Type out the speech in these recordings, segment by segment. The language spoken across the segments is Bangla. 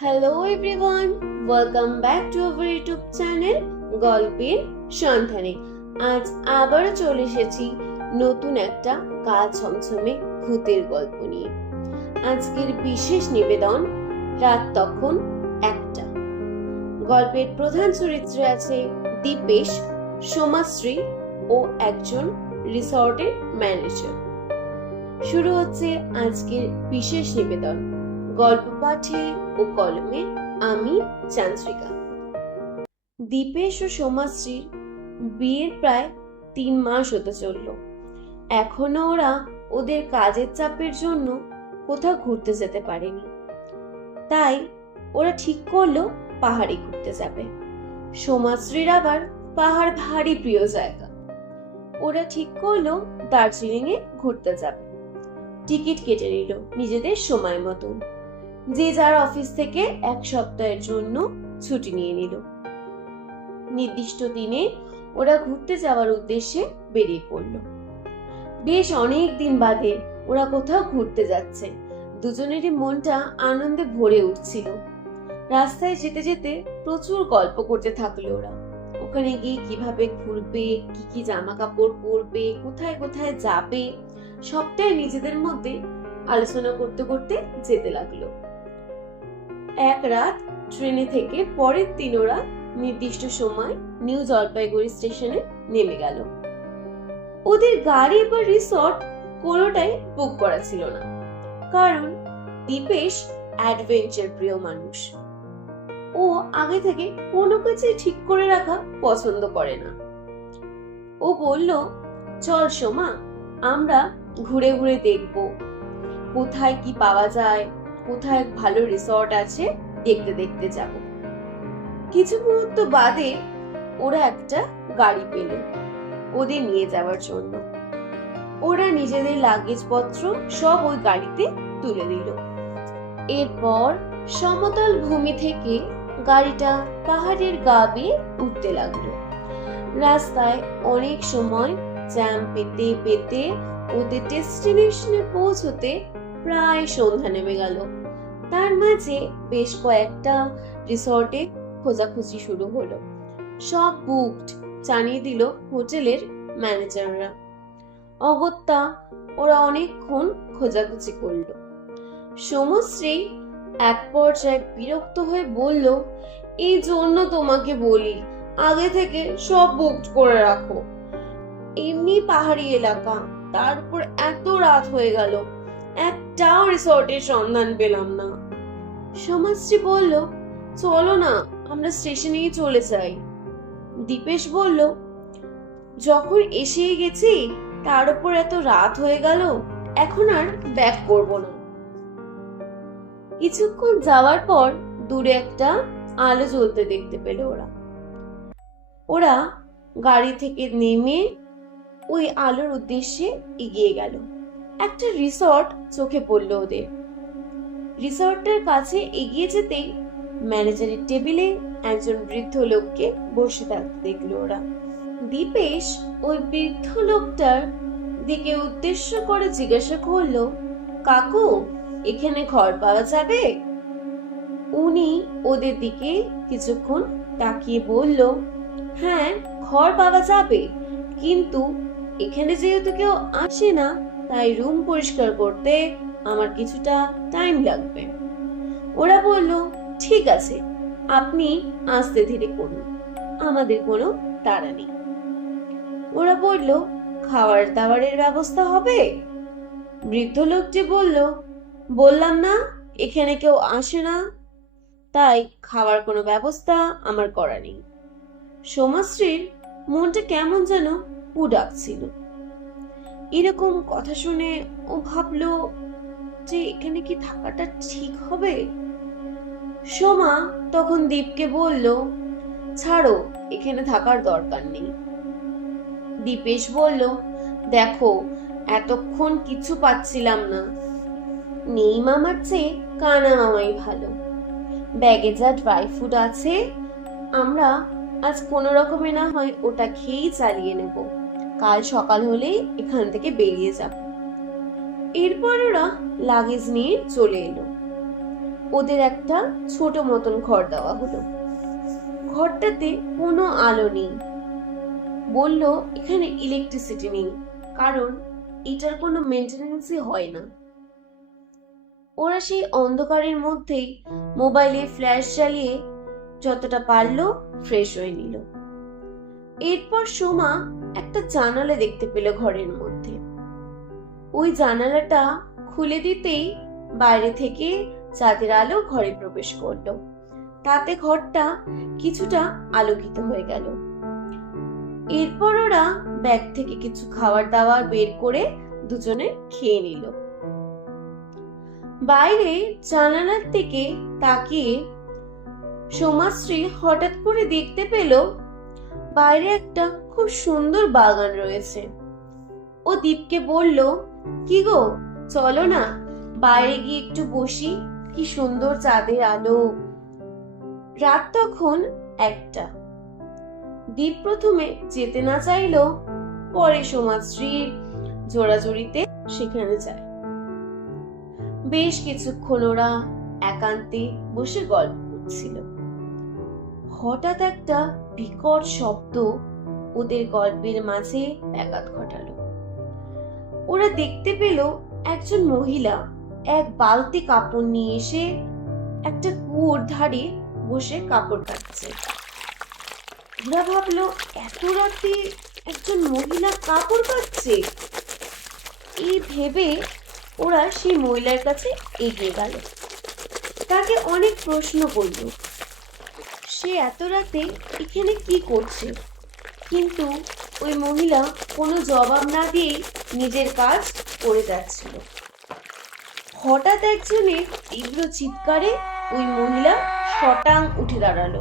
Hello everyone welcome back to our YouTube channel গল্পের সন্ধানে। আজ আবারও চলে এসেছি নতুন একটা গা ছমছমে ভূতের গল্প নিয়ে। আজকের বিশেষ নিবেদন, রাত তখন একটা। গল্পের প্রধান চরিত্রে আছে দীপেশ, সোমাশ্রী ও একজন রিসর্টের ম্যানেজার। শুরু হচ্ছে আজকের বিশেষ নিবেদন। গল্প পাঠে ও কলমে আমি চান্দ্রিকা। দীপেশ ও সোমাশ্রীর বিয়ের প্রায় তিন মাস হতে চলল। এখনও ওরা ওদের কাজের চাপের জন্য কোথাও ঘুরতে যেতে পারেনি। তাই ওরা ঠিক করল পাহাড়ে ঘুরতে যাবে। সোমাশ্রীর আবার পাহাড় ভারী প্রিয় জায়গা। ওরা ঠিক করল দার্জিলিং এ ঘুরতে যাবে। টিকিট কেটে নিল নিজেদের সময় মতন। যে যার অফিস থেকে এক সপ্তাহের জন্য ছুটি নিয়ে নিল। নির্দিষ্ট দিনে ওরা ঘুরতে যাওয়ার উদ্দেশ্যে বেরিয়ে পড়ল। বেশ অনেক দিন বাদে ওরা কোথাও ঘুরতে যাচ্ছে। দুজনেরই মনটা আনন্দে ভরে উঠছিল। রাস্তায় যেতে যেতে প্রচুর গল্প করতে থাকল ওরা। ওখানে গিয়ে কীভাবে ঘুরবে, কি কি জামা কাপড় পরবে, কোথায় কোথায় যাবে, সবটাই নিজেদের মধ্যে আলোচনা করতে করতে যেতে লাগল। এক রাত ট্রেনে থেকে পরের দিন ওরা নির্দিষ্ট সময় নিউ জলপাইগুড়ি স্টেশনে নেমে গেল। ওদের গাড়ি বা রিসর্ট কোনোটাই বুক করা ছিল না, কারণ দীপেশ অ্যাডভেঞ্চার প্রিয় মানুষ। ও আগে থেকে কোনো কিছু ঠিক করে রাখা পছন্দ করে না। ও বলল, চল সোমা, আমরা ঘুরে ঘুরে দেখব, কোথায় কি পাওয়া যায় কোথায় ভালো রিসর্ট আছে, দেখতে দেখতে যাব। কিছু মুহূর্ত বাদে ওরা একটা গাড়ি পেল, ওদের নিয়ে যাওয়ার জন্য। ওরা নিজেদের লাগেজ পত্র সব ওই গাড়িতে তুলে দিল। এরপর সমতল ভূমি থেকে গাড়িটা পাহাড়ের গা বেয়ে উঠতে লাগল। রাস্তায় অনেক সময় জ্যাম পেতে পেতে ওদের ডেস্টিনেশনে পৌঁছতে প্রায় সন্ধ্যা নেমে গেল। তার মাঝে বেশ কয়েকটা রিসর্টে খোঁজাখুঁজি শুরু হলো। সব বুকড জানিয়ে দিল হোটেলের ম্যানেজাররা অগত্যা, ওরা অনেকক্ষণ খোঁজাখুঁজি করল। সমশ্রী এক পর্যায়ে বিরক্ত হয়ে বলল, এই জন্য তোমাকে বলি, আগে থেকে সব বুকড করে রাখো। এমনি পাহাড়ি এলাকা তারপর এত রাত হয়ে গেল। একটাও রিসর্টের সন্ধান পেলাম না। সমাজশ্রী বলল, চলো না, আমরা স্টেশনেই চলে যাই। দীপেশ বলল, যখন এসেই গেছি, তার উপর এত রাত হয়ে গেল, এখন আর ব্যাক করব না। কিছুক্ষণ যাওয়ার পর দূরে একটা আলো জ্বলতে দেখতে পেল ওরা। ওরা গাড়ি থেকে নেমে ওই আলোর উদ্দেশ্যে এগিয়ে গেল। একটা রিসর্ট চোখে পড়ল ওদের। রিসর্টের কাছে এগিয়ে যেতেই ম্যানেজারের টেবিলে একজন বৃদ্ধ লোককে বসে থাকতে দেখল ওরা। দীপেশ ওই বৃদ্ধ লোকটার দিকে উদ্দেশ্য করে জিজ্ঞাসা করল, কাকু, এখানে ঘর পাওয়া যাবে? উনি ওদের দিকে কিছুক্ষণ তাকিয়ে বলল হ্যাঁ ঘর পাওয়া যাবে, কিন্তু এখানে যেহেতু কেউ আসে না তাই রুম পরিষ্কার করতে আমার কিছুটা টাইম লাগবে। ওরা বলল, ঠিক আছে, আপনি আস্তে ধীরে করুন, আমাদের কোনো তাড়া নেই। ওরা বলল, খাওয়ার দাওয়ারের ব্যবস্থা হবে? বৃদ্ধ লোকটি বলল, বললাম না, এখানে কেউ আসে না, তাই খাওয়ার কোনো ব্যবস্থা আমার করা নেই। সোমাশ্রীর মনটা কেমন যেন কু ডাকছিল এরকম কথা শুনে ও ভাবলো যে এখানে কি থাকাটা ঠিক হবে? সোমা তখন দীপকে বলল, ছাড়ো, এখানে থাকার দরকার নেই। দীপেশ বলল, দেখো, এতক্ষণ কিছু পাচ্ছিলাম না। নেই মামার চেয়ে কানা মামাই ভালো। ব্যাগে যা ড্রাই ফ্রুট আছে, আমরা আজ কোনো রকমে না হয় ওটা খেয়েই চালিয়ে নেব। কাল সকাল হলেই এখান থেকে বেরিয়ে যাব। এরপর ওরা লাগেজ নিয়ে চলে এলো। ওদের একটা ছোট মতন ঘর দেওয়া হলো। ঘরটাতে কোনো আলো নেই। বলল, এখানে ইলেকট্রিসিটি নেই, কারণ এটার কোনো মেনটেন্যান্সই হয় না। ওরা সেই অন্ধকারের মধ্যেই মোবাইলে ফ্ল্যাশ জ্বালিয়ে যতটা পারল ফ্রেশ হয়ে নিল। এরপর সোমা একটা জানালা দেখতে পেল ঘরের মধ্যে। ওই জানালাটা খুলে দিতেই বাইরে থেকে চাঁদের আলো ঘরে প্রবেশ করল। তাতে ঘরটা কিছুটা আলোকিত হয়ে গেল। এরপর ওরা ব্যাগ থেকে কিছু খাবার দাবার বের করে দুজনে খেয়ে নিল। বাইরে জানালার দিকে তাকিয়ে সোমাশ্রী হঠাৎ করে দেখতে পেল বাইরে একটা খুব সুন্দর বাগান রয়েছে। ও দীপকে বলল, কি গো, চলো না, বাইরে গিয়ে একটু বসি, কি সুন্দর চাঁদের আলো। রাত তখন একটা। দীপ প্রথমে যেতে না চাইলো পরে সমাজশ্রীর জোড়াজুড়িতে সেখানে যায়। বেশ কিছুক্ষণ ওরা একান্তে বসে গল্প করছিল। হঠাৎ একটা বিকট শব্দ ওদের গল্পের মাঝে ব্যাঘাত ঘটালো। ওরা দেখতে পেল একজন মহিলা এক বালতি কাপড় নিয়ে এসে একটা কুয়োর ধারে বসে কাপড় কাটছে। ওরা ভাবলো, এত রাতে একজন মহিলা কাপড় কাটছে? এই ভেবে ওরা সেই মহিলার কাছে এগিয়ে গেল। তাকে অনেক প্রশ্ন করল। সে এত রাতে এখানে কি করছে? কিন্তু ওই মহিলা কোনো জবাব না দিয়েই নিজের কাজ করে যাচ্ছিল। হঠাৎ একজনের তীব্র চিৎকারে ওই মহিলা শটাং উঠে দাঁড়াল।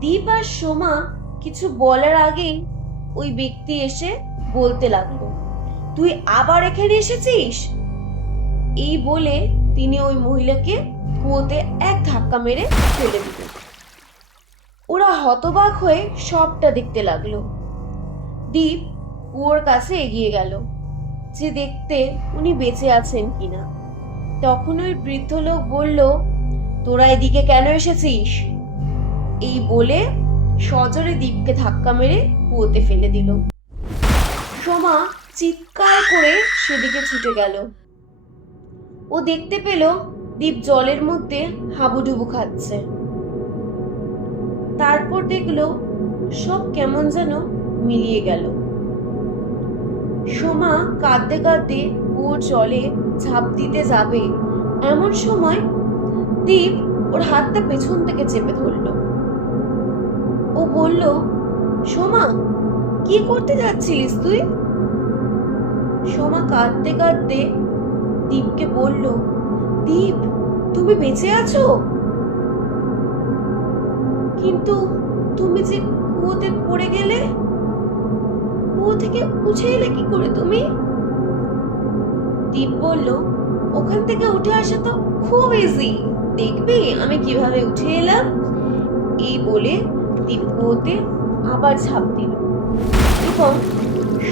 দীপ আর সোমা কিছু বলার আগেই ওই ব্যক্তি এসে বলতে লাগল, তুই আবার এখানে এসেছিস? এই বলে তিনি ওই মহিলাকে কুয়োতে এক ধাক্কা মেরে ফেলে দিল ওরা হতবাক হয়ে সবটা দেখতে লাগল। দীপ কুয়োর কাছে এগিয়ে গেল, যে দেখতে উনি বেঁচে আছেন কিনা। তখন ওই বৃদ্ধ লোক বলল, তোরা এদিকে কেন এসেছিস? এই বলে সজরে দীপকে ধাক্কা মেরে কুয়োতে ফেলে দিল। সোমা চিৎকার করে সেদিকে ছুটে গেল। ও দেখতে পেল দীপ জলের মধ্যে হাবুডুবু খাচ্ছে। তারপর দেখল সব কেমন যেন মিলিয়ে গেল। সোমা কাঁদতে কাঁদতে ওর জলে ঝাঁপ দিতে যাবে এমন সময় দীপ ওর হাতটা পেছন থেকে চেপে ধরলো। ও বলল, সোমা, কি করতে যাচ্ছিলিস তুই? সোমা কাঁদতে কাঁদতে দীপকে বলল, দীপ, তুমি বেঁচে আছো? কিন্তু তুমি যে কুয়োতে পড়ে গেলে, কুয়ো থেকে উঠে এলে কি করে তুমি? দীপ বলল, ওখান থেকে উঠে আসা তো খুব ইজি দেখবি আমি কীভাবে উঠে এলাম? এই বলে দীপ কুয়োতে আবার ঝাঁপ দিল। এবং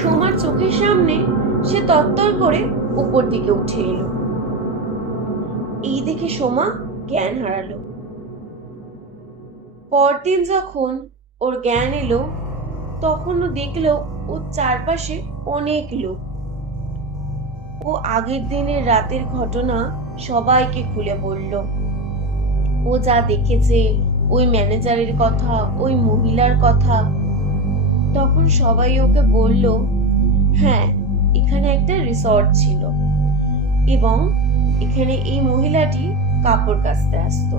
সোমার চোখের সামনে সে তত্তর করে উপর দিকে উঠে এলো। এই দেখে সোমা জ্ঞান হারালো। পরদিন যখন ওর জ্ঞান এলো তখন ও দেখল ওর চারপাশে অনেক লোক। ও আগের দিনের রাতের ঘটনা সবাইকে খুলে বলল। ও যা দেখেছে, ওই ম্যানেজারের কথা, ওই মহিলার কথা। তখন সবাই ওকে বলল হ্যাঁ এখানে একটা রিসর্ট ছিল এবং এখানে এই মহিলাটি কাপড় কাচতে আসতো।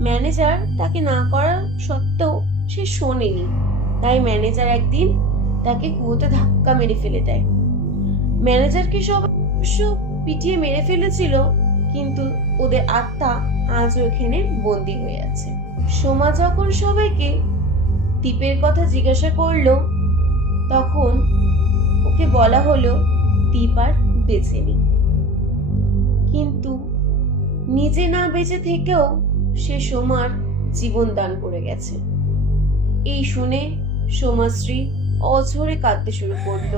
ম্যানেজার তাকে না করা সত্ত্বেও সে শোনেনি। তাই ম্যানেজার একদিন তাকে কুয়োতে ধাক্কা মেরে ফেলে দেয়। ম্যানেজারকে সব অবশ্য পিটিয়ে মেরে ফেলেছিল, কিন্তু ওদের আত্মা আজ ওখানে বন্দি হয়ে আছে। সোমা যখন সবাইকে দ্বীপের কথা জিজ্ঞাসা করল, তখন ওকে বলা হলো দ্বীপ আর বেঁচে নেই। কিন্তু নিজে না বেঁচে থেকেও সে সোমার জীবন দান করে গেছে। এই শুনে সোমাশ্রী অঝরে কাঁদতে শুরু করল।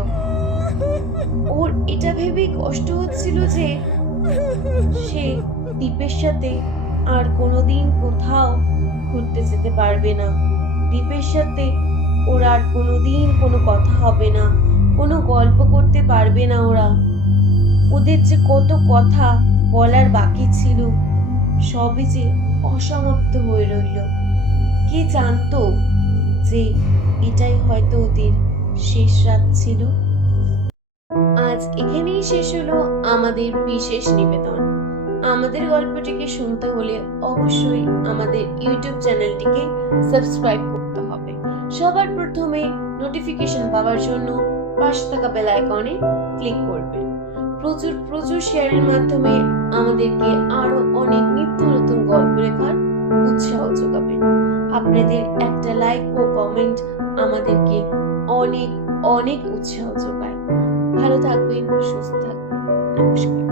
ওর এটা ভেবেই কষ্ট হচ্ছিল যে সে দীপের সাথে আর কোনোদিন কোথাও ঘুরতে যেতে পারবে না। দীপের সাথে ওরা আর কোনোদিন কোনো কথা হবে না, কোনো গল্প করতে পারবে না ওরা। ওদের যে কত কথা বলার বাকি ছিল, সবই যে অসমাপ্ত হয়ে রইল। কে জানতো যে এটাই হয়তো ওদের শেষ রাত ছিল? আজ এখানেই শেষ হলো আমাদের বিশেষ নিবেদন। আমাদের গল্পটিকে শুনতে হলে অবশ্যই আমাদের ইউটিউব চ্যানেলটিকে সাবস্ক্রাইব করতে হবে। সবার প্রথমে নোটিফিকেশন পাওয়ার জন্য পাশে থাকা বেল আইকনে ক্লিক করবেন। প্রচুর প্রচুর শেয়ারের মাধ্যমে আমাদেরকে আরও অনেক নিত্য নতুন গল্প লেখার উৎসাহ যোগাবেন। আপনাদের একটা লাইক ও কমেন্ট আমাদেরকে অনেক অনেক উৎসাহ যোগায়। ভালো থাকবেন, সুস্থ থাকবেন। নমস্কার।